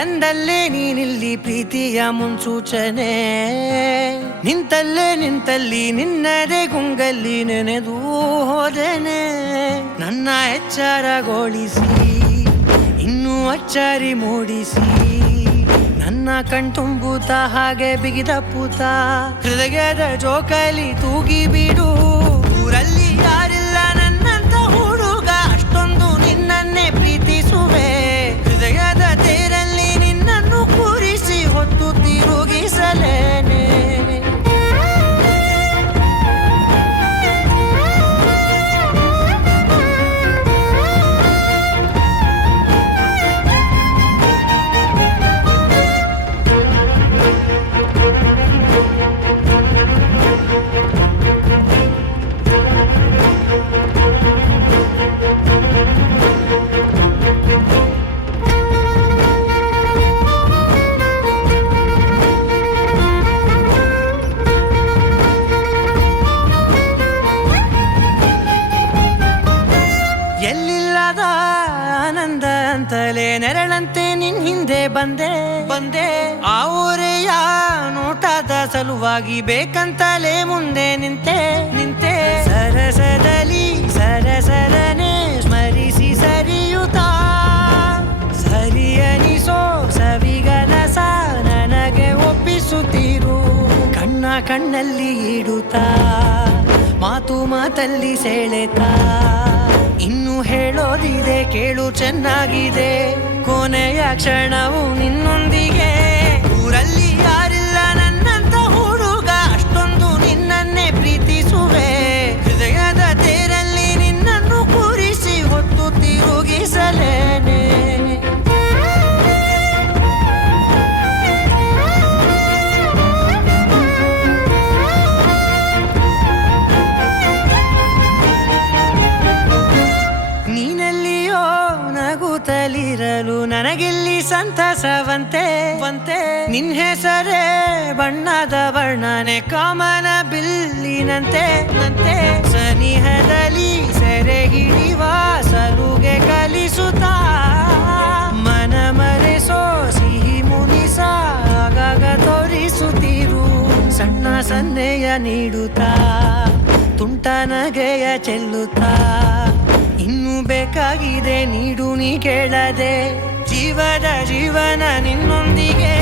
ಕಂದಲ್ಲೇ ನೀನಿಲ್ಲಿ ಪ್ರೀತಿಯ ಮುನ್ಸೂಚನೆ, ನಿಂತಲ್ಲಿ ನಿನ್ನದೇ ಗುಂಗಲ್ಲಿ ನೆನೆದು ಹೋದೆನೆ. ನನ್ನ ಎಚ್ಚರಗೊಳಿಸಿ ಇನ್ನೂ ಅಚ್ಚರಿ ಮೂಡಿಸಿ, ನನ್ನ ಕಣ್ತುಂಬುತ್ತ ಹಾಗೆ ಬಿಗಿದ ಪೂತ, ಹೃದಯದ ಜೋಕಾಲಿ ತೂಗಿ ಬಿಡು. ಊರಲ್ಲಿ ಯಾರಿಲ್ಲ ನನ್ನಂತ ಹುಡುಗ, ಅಷ್ಟೊಂದು ನಿನ್ನನ್ನೇ ಪ್ರೀತಿಸುವೆ. ಹೃದಯದ ತೇರಲ್ಲಿ ನಿನ್ನನ್ನು ಕೂರಿಸಿ ಹೊತ್ತು ತಿರುಗಿಸಲೇನೆ. ಎಲ್ಲಿಲ್ಲದ ಆನಂದ ಅಂತಲೇ ನೆರಳಂತೆ ನಿನ್ ಹಿಂದೆ ಬಂದೆ. ಆ ಊರೆಯ ನೋಟದ ಸಲುವಾಗಿ ಬೇಕಂತಲೇ ಮುಂದೆ ನಿಂತೆ. ಸರಸದನೆ ಸ್ಮರಿಸಿ ಸರಿಯುತ್ತಾ, ಸರಿಯನಿಸೋ ಸವಿಗನಸ ನನಗೆ ಒಪ್ಪಿಸುತ್ತೀರು. ಕಣ್ಣಲ್ಲಿ ಇಡುತ್ತಾ, ಮಾತಲ್ಲಿ ಸೆಳೆತಾ, ಇನ್ನು ಹೇಳೋದಿದೆ ಕೇಳು ಚೆನ್ನಾಗಿದೆ. ಕೊನೆಯ ಕ್ಷಣವು ನಿನ್ನೊಂದಿಗೆ. ಊರಲ್ಲಿ ಯಾರಿಲ್ಲ ನನ್ನಂತ ಹುಡುಗ, ಅಷ್ಟೊಂದು ನಿನ್ನನ್ನೇ ಪ್ರೀತಿಸುವೆ. ಹೃದಯದ ತೇರಲ್ಲಿ ನಿನ್ನನ್ನು ಕೂರಿಸಿ ಹೊತ್ತು ತಿರುಗಿಸಲೇನೆ. ನೀನೆಲ್ಲಿಯೋ ನಗುತ್ತಲಿರಲು ನನಗಿಲ್ಲಿ ಸಂತಸವಂತೆ. ನಿನ್ ಹೆಸರೇ ಬಣ್ಣದ ವರ್ಣನೆ ಕಾಮನ ಬಿಲ್ಲಿನಂತೆ. ಸನಿಹದಲ್ಲಿ ಸೆರೆ ಹಿಡಿಯುವ ಸಲುಗೆ ಕಲಿಸುತ್ತಾ, ಮನ ಮರೆಸೋ ಸಿಹಿ ಮುನಿಸ ಆಗಾಗ ತೋರಿಸುತ್ತೀರು. ಸಣ್ಣ ಸನ್ನೆಯ ನೀಡುತ್ತಾ, ತುಂಟ ನಗೆಯ ಚೆಲ್ಲುತ್ತಾ, ಇನ್ನು ಬೇಕಾಗಿದೆ ನೀಡು ನೀ ಕೇಳದೆ. ಜೀವನ ನಿನ್ನೊಂದಿಗೆ.